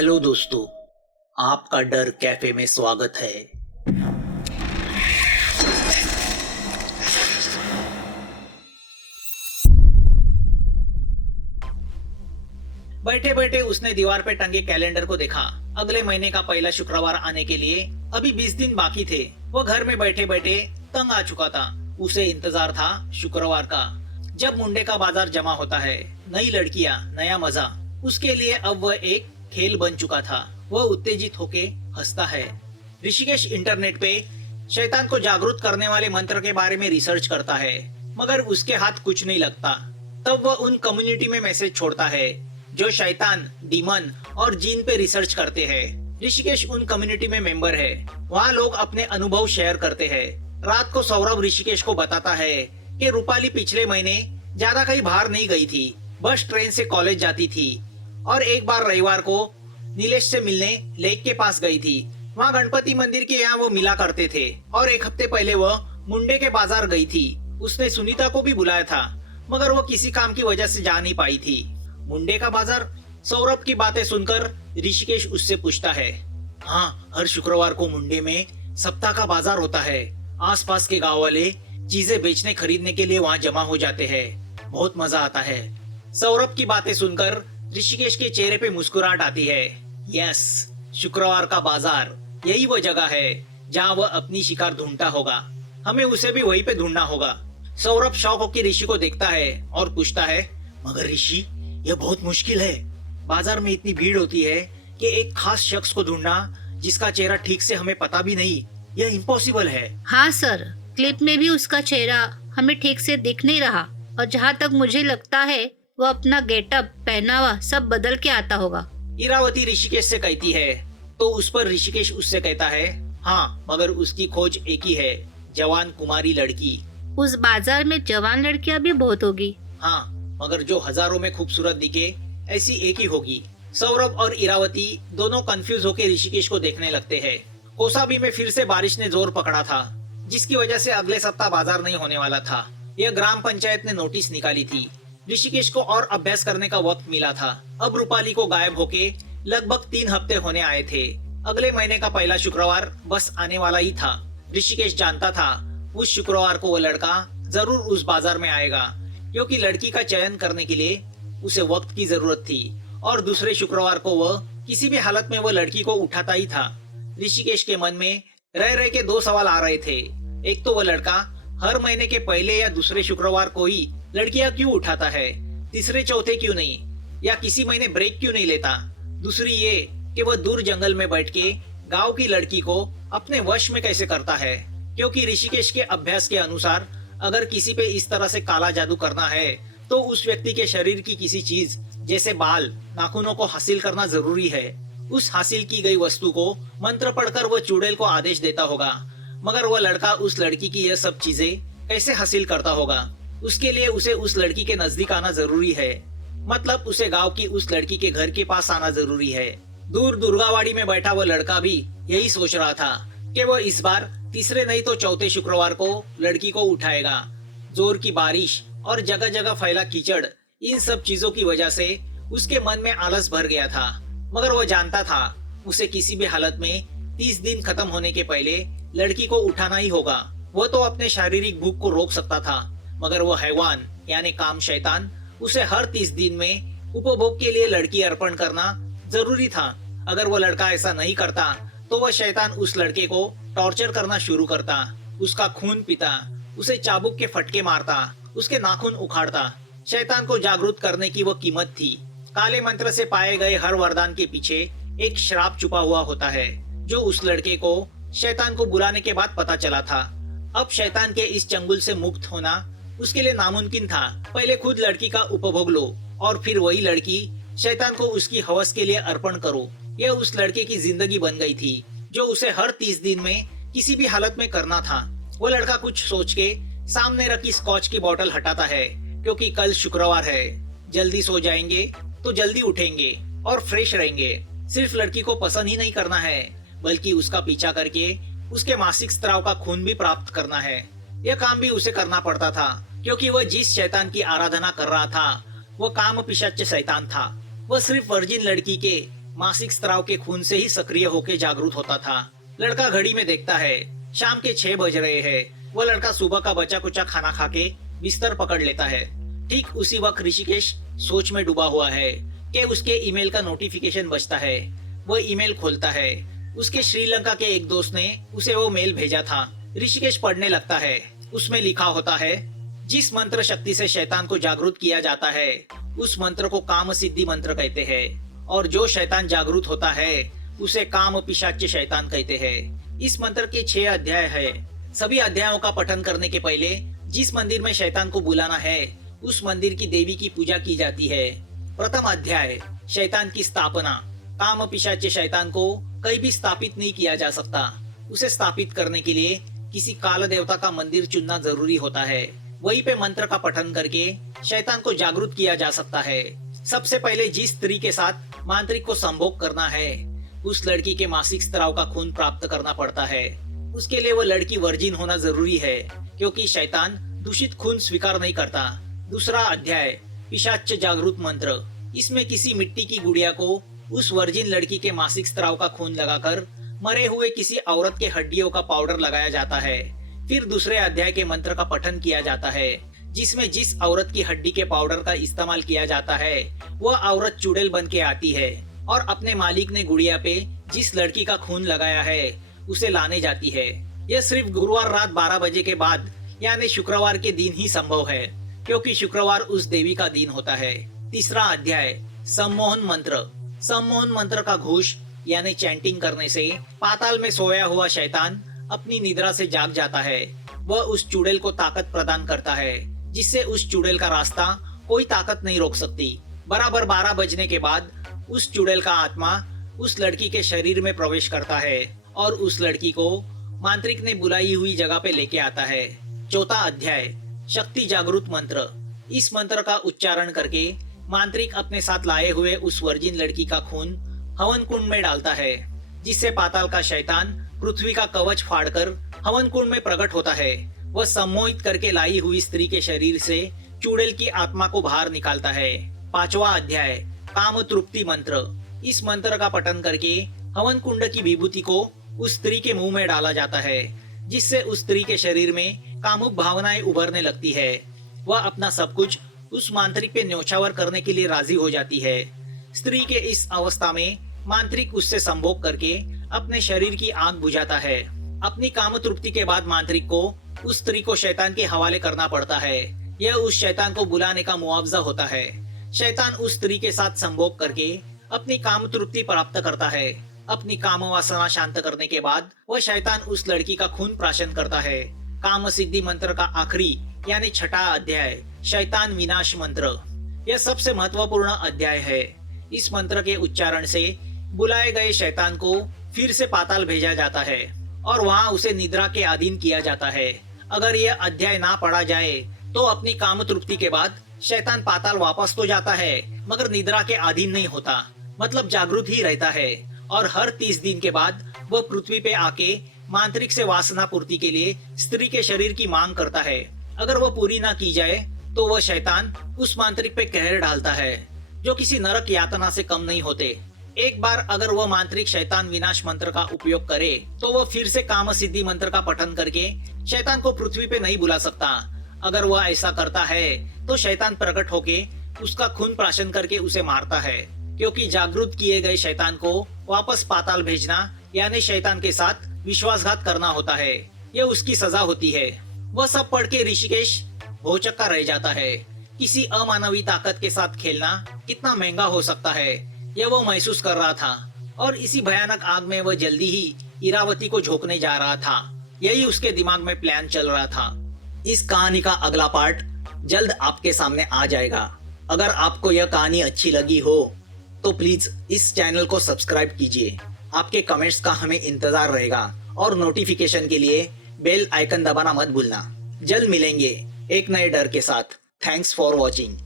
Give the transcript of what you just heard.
Hello दोस्तों, आपका डर कैफे में स्वागत है। बैठे बैठे उसने दीवार पे टंगे कैलेंडर को देखा। अगले महीने का पहला शुक्रवार आने के लिए अभी 20 दिन बाकी थे। वो घर में बैठे बैठे तंग आ चुका था। उसे इंतजार था शुक्रवार का, जब मुंडे का बाजार जमा होता है। नई लड़कियां, नया मजा। उसके लिए अब वह एक खेल बन चुका था। वह उत्तेजित होके हंसता है। ऋषिकेश इंटरनेट पे शैतान को जागरूक करने वाले मंत्र के बारे में रिसर्च करता है, मगर उसके हाथ कुछ नहीं लगता। तब वह उन कम्युनिटी में मैसेज छोड़ता है जो शैतान, डीमन और जीन पे रिसर्च करते हैं। ऋषिकेश उन कम्युनिटी में मेंबर है। वहाँ लोग अपने अनुभव शेयर करते हैं। रात को सौरभ ऋषिकेश को बताता है कि रूपाली पिछले महीने ज्यादा कहीं बाहर नहीं गई थी, बस ट्रेन से कॉलेज जाती थी और एक बार रविवार को नीलेश से मिलने लेक के पास गई थी। वहाँ गणपति मंदिर के यहाँ वो मिला करते थे और एक हफ्ते पहले वह मुंडे के बाजार गई थी। उसने सुनीता को भी बुलाया था, मगर वो किसी काम की वजह से जा नहीं पाई थी। मुंडे का बाजार? सौरभ की बातें सुनकर ऋषिकेश उससे पूछता है। हाँ, हर शुक्रवार को मुंडे में सप्ताह का बाजार होता है। आसपास के गांव वाले चीजें बेचने खरीदने के लिए वहाँ जमा हो जाते हैं। बहुत मजा आता है। सौरभ की बातें सुनकर ऋषिकेश के चेहरे पे मुस्कुराहट आती है। यस, शुक्रवार का बाजार, यही वो जगह है जहाँ वह अपनी शिकार ढूंढता होगा। हमें उसे भी वहीं पे ढूंढना होगा। सौरभ शौक होकर ऋषि को देखता है और पूछता है, मगर ऋषि, यह बहुत मुश्किल है। बाजार में इतनी भीड़ होती है कि एक खास शख्स को ढूंढना जिसका चेहरा ठीक से हमें पता भी नहीं, यह इम्पॉसिबल है। हाँ सर, क्लिप में भी उसका चेहरा हमें ठीक से दिख नहीं रहा और जहाँ तक मुझे लगता है वो अपना गेटअप, पहनावा सब बदल के आता होगा। इरावती ऋषिकेश से कहती है तो उस पर ऋषिकेश उससे कहता है, हाँ, मगर उसकी खोज एक ही है, जवान कुमारी लड़की। उस बाजार में जवान लड़कियाँ भी बहुत होगी। हाँ, मगर जो हजारों में खूबसूरत दिखे ऐसी एक ही होगी। सौरभ और इरावती दोनों कंफ्यूज होकर ऋषिकेश को देखने लगते हैं। कोसाबी में फिर से बारिश ने जोर पकड़ा था, जिसकी वजह से अगले सप्ताह बाजार नहीं होने वाला था। यह ग्राम पंचायत ने नोटिस निकाली थी। ऋषिकेश को और अभ्यास करने का वक्त मिला था। अब रूपाली को गायब होके लगभग 3 हफ्ते होने आए थे। अगले महीने का पहला शुक्रवार बस आने वाला ही था। ऋषिकेश जानता था उस शुक्रवार को वो लड़का जरूर उस बाजार में आएगा, क्योंकि लड़की का चयन करने के लिए उसे वक्त की जरूरत थी और दूसरे शुक्रवार को वह किसी भी हालत में वो लड़की को उठाता ही था। ऋषिकेश के मन में रह रह के 2 सवाल आ रहे थे। एक तो वो लड़का हर महीने के पहले या दूसरे शुक्रवार को ही लड़कियां क्यों उठाता है, तीसरे चौथे क्यों नहीं, या किसी महीने ब्रेक क्यों नहीं लेता। दूसरी ये कि वह दूर जंगल में बैठ के गांव की लड़की को अपने वश में कैसे करता है, क्योंकि ऋषिकेश के अभ्यास के अनुसार अगर किसी पे इस तरह से काला जादू करना है तो उस व्यक्ति के शरीर की किसी चीज जैसे बाल, नाखूनों को हासिल करना जरूरी है। उस हासिल की गई वस्तु को मंत्र पढ़कर वह चुड़ैल को आदेश देता होगा, मगर वह लड़का उस लड़की की यह सब चीजें कैसे हासिल करता होगा। उसके लिए उसे उस लड़की के नजदीक आना जरूरी है, मतलब उसे गांव की उस लड़की के घर के पास आना जरूरी है। दूर दुर्गावाड़ी में बैठा वह लड़का भी यही सोच रहा था कि वह इस बार तीसरे नहीं तो चौथे शुक्रवार को लड़की को उठाएगा। जोर की बारिश और जगह जगह फैला कीचड़, इन सब चीजों की वजह से उसके मन में आलस भर गया था। मगर वह जानता था उसे किसी भी हालत में 30 दिन खत्म होने के पहले लड़की को उठाना ही होगा। वह तो अपने शारीरिक भूख को रोक सकता था, मगर वो हैवान यानी काम शैतान उसे हर 30 दिन में उपभोग के लिए लड़की अर्पण करना जरूरी था। अगर वो लड़का ऐसा नहीं करता तो वह शैतान उस लड़के को टॉर्चर करना शुरू करता, उसका खून पीता, उसे चाबुक के फटके मारता, उसके नाखून उखाड़ता। शैतान को जागरूक करने की वो कीमत थी। काले मंत्र से पाए गए हर वरदान के पीछे एक श्राप छुपा हुआ होता है, जो उस लड़के को शैतान को बुलाने के बाद पता चला था। अब शैतान के इस चंगुल से मुक्त होना उसके लिए नामुमकिन था। पहले खुद लड़की का उपभोग लो और फिर वही लड़की शैतान को उसकी हवस के लिए अर्पण करो। यह उस लड़के की जिंदगी बन गई थी, जो उसे हर 30 दिन में किसी भी हालत में करना था। वो लड़का कुछ सोच के सामने रखी स्कॉच की बोतल हटाता है, क्योंकि कल शुक्रवार है। जल्दी सो जाएंगे तो जल्दी उठेंगे और फ्रेश रहेंगे। सिर्फ लड़की को पसंद ही नहीं करना है, बल्कि उसका पीछा करके उसके मासिक स्त्राव का खून भी प्राप्त करना है। यह काम भी उसे करना पड़ता था, क्योंकि वह जिस शैतान की आराधना कर रहा था वो काम पिशाच शैतान था। वह सिर्फ वर्जिन लड़की के मासिक स्त्राव के खून से ही सक्रिय होकर जागरूक होता था। लड़का घड़ी में देखता है, शाम के 6 बज रहे हैं। वह लड़का सुबह का बचा कुचा खाना खा के बिस्तर पकड़ लेता है। ठीक उसी वक्त ऋषिकेश सोच में डूबा हुआ है कि उसके ईमेल का नोटिफिकेशन बजता है। वह ईमेल खोलता है। उसके श्रीलंका के एक दोस्त ने उसे वो मेल भेजा था। ऋषिकेश पढ़ने लगता है। उसमें लिखा होता है, जिस मंत्र शक्ति से शैतान को जागरूक किया जाता है उस मंत्र को काम सिद्धि मंत्र कहते हैं, और जो शैतान जागरूक होता है उसे काम पिशाच्य शैतान कहते हैं। इस मंत्र के 6 अध्याय है। सभी अध्यायों का पठन करने के पहले जिस मंदिर में शैतान को बुलाना है उस मंदिर की देवी की पूजा की जाती है। प्रथम अध्याय, शैतान की स्थापना। काम पिशाच्य शैतान को कहीं भी स्थापित नहीं किया जा सकता। उसे स्थापित करने के लिए किसी काल देवता का मंदिर चुनना जरूरी होता है। वहीं पे मंत्र का पठन करके शैतान को जागरूक किया जा सकता है। सबसे पहले जिस स्त्री के साथ मांत्रिक को संभोग करना है उस लड़की के मासिक स्त्राव का खून प्राप्त करना पड़ता है। उसके लिए वो लड़की वर्जिन होना जरूरी है, क्योंकि शैतान दूषित खून स्वीकार नहीं करता। दूसरा अध्याय, पिशाच्य जागरूक मंत्र। इसमें किसी मिट्टी की गुड़िया को उस वर्जिन लड़की के मासिक स्त्राव का खून लगाकर मरे हुए किसी औरत के हड्डियों का पाउडर लगाया जाता है। फिर दूसरे अध्याय के मंत्र का पठन किया जाता है, जिसमें जिस औरत की हड्डी के पाउडर का इस्तेमाल किया जाता है वह औरत चुड़ैल बन के आती है और अपने मालिक ने गुड़िया पे जिस लड़की का खून लगाया है उसे लाने जाती है। यह सिर्फ गुरुवार रात 12 बजे के बाद यानी शुक्रवार के दिन ही संभव है, क्योंकि शुक्रवार उस देवी का दिन होता है। तीसरा अध्याय, सम्मोहन मंत्र। सम्मोहन मंत्र का घोष यानी चैंटिंग करने से पाताल में सोया हुआ शैतान अपनी निद्रा से जाग जाता है। वह उस चुड़ैल को ताकत प्रदान करता है, जिससे उस चुड़ैल का रास्ता कोई ताकत नहीं रोक सकती। बराबर 12 बजने के बाद उस चुड़ैल का आत्मा उस लड़की के शरीर में प्रवेश करता है और उस लड़की को मांत्रिक ने बुलाई हुई जगह पे लेके आता है। चौथा अध्याय, शक्ति जागरूक मंत्र। इस मंत्र का उच्चारण करके मांत्रिक अपने साथ लाए हुए उस वर्जिन लड़की का खून हवन कुंड में डालता है, जिससे पाताल का शैतान पृथ्वी का कवच फाड़कर हवन कुंड में प्रकट होता है। वह सम्मोहित करके लाई हुई स्त्री के शरीर से चुड़ैल की आत्मा को बाहर निकालता है। पांचवा अध्याय, काम तृप्ति मंत्र। इस मंत्र का पठन करके हवन कुंड की विभूति को उस स्त्री के मुंह में डाला जाता है, जिससे उस स्त्री के शरीर में कामुक भावनाएं उभरने लगती है। वह अपना सब कुछ उस मांत्रिक पे न्योछावर करने के लिए राजी हो जाती है। स्त्री के इस अवस्था में मांत्रिक उससे संभोग करके अपने शरीर की आग बुझाता है। अपनी काम तृप्ति के बाद मांत्रिक को उस स्त्री को शैतान के हवाले करना पड़ता है। यह उस शैतान को बुलाने का मुआवजा होता है। शैतान उस स्त्री के साथ संभोग करके अपनी काम तृप्ति प्राप्त करता है। अपनी काम वासना शांत करने के बाद वह शैतान उस लड़की का खून प्राशन करता है। काम सिद्धि मंत्र का आखिरी यानी छठा अध्याय, शैतान विनाश मंत्र। यह सबसे महत्वपूर्ण अध्याय है। इस मंत्र के उच्चारण से बुलाए गए शैतान को फिर से पाताल भेजा जाता है और वहां उसे निद्रा के अधीन किया जाता है। अगर यह अध्याय ना पढ़ा जाए तो अपनी काम तृप्ति के बाद शैतान पाताल वापस तो जाता है, मगर निद्रा के अधीन नहीं होता, मतलब जागरूक ही रहता है। और हर 30 दिन के बाद वह पृथ्वी पे आके मांत्रिक से वासना पूर्ति के लिए स्त्री के शरीर की मांग करता है। अगर वह पूरी ना की जाए तो वह शैतान उस मांत्रिक पे कहर डालता है, जो किसी नरक यातना से कम नहीं होते। एक बार अगर वह मांत्रिक शैतान विनाश मंत्र का उपयोग करे तो वह फिर से काम सिद्धि मंत्र का पठन करके शैतान को पृथ्वी पे नहीं बुला सकता। अगर वह ऐसा करता है तो शैतान प्रकट होके उसका खून प्राशन करके उसे मारता है, क्योंकि जागरूक किए गए शैतान को वापस पाताल भेजना यानी शैतान के साथ विश्वासघात करना होता है। यह उसकी सजा होती है। वह सब पढ़ के ऋषिकेश भौचक्का रह जाता है। किसी अमानवीय ताकत के साथ खेलना कितना महंगा हो सकता है, यह वो महसूस कर रहा था। और इसी भयानक आग में वह जल्दी ही इरावती को झोंकने जा रहा था। यही उसके दिमाग में प्लान चल रहा था। इस कहानी का अगला पार्ट जल्द आपके सामने आ जाएगा। अगर आपको यह कहानी अच्छी लगी हो तो प्लीज इस चैनल को सब्सक्राइब कीजिए। आपके कमेंट्स का हमें इंतजार रहेगा और नोटिफिकेशन के लिए बेल आइकन दबाना मत भूलना। जल्द मिलेंगे एक नए डर के साथ। Thanks for watching.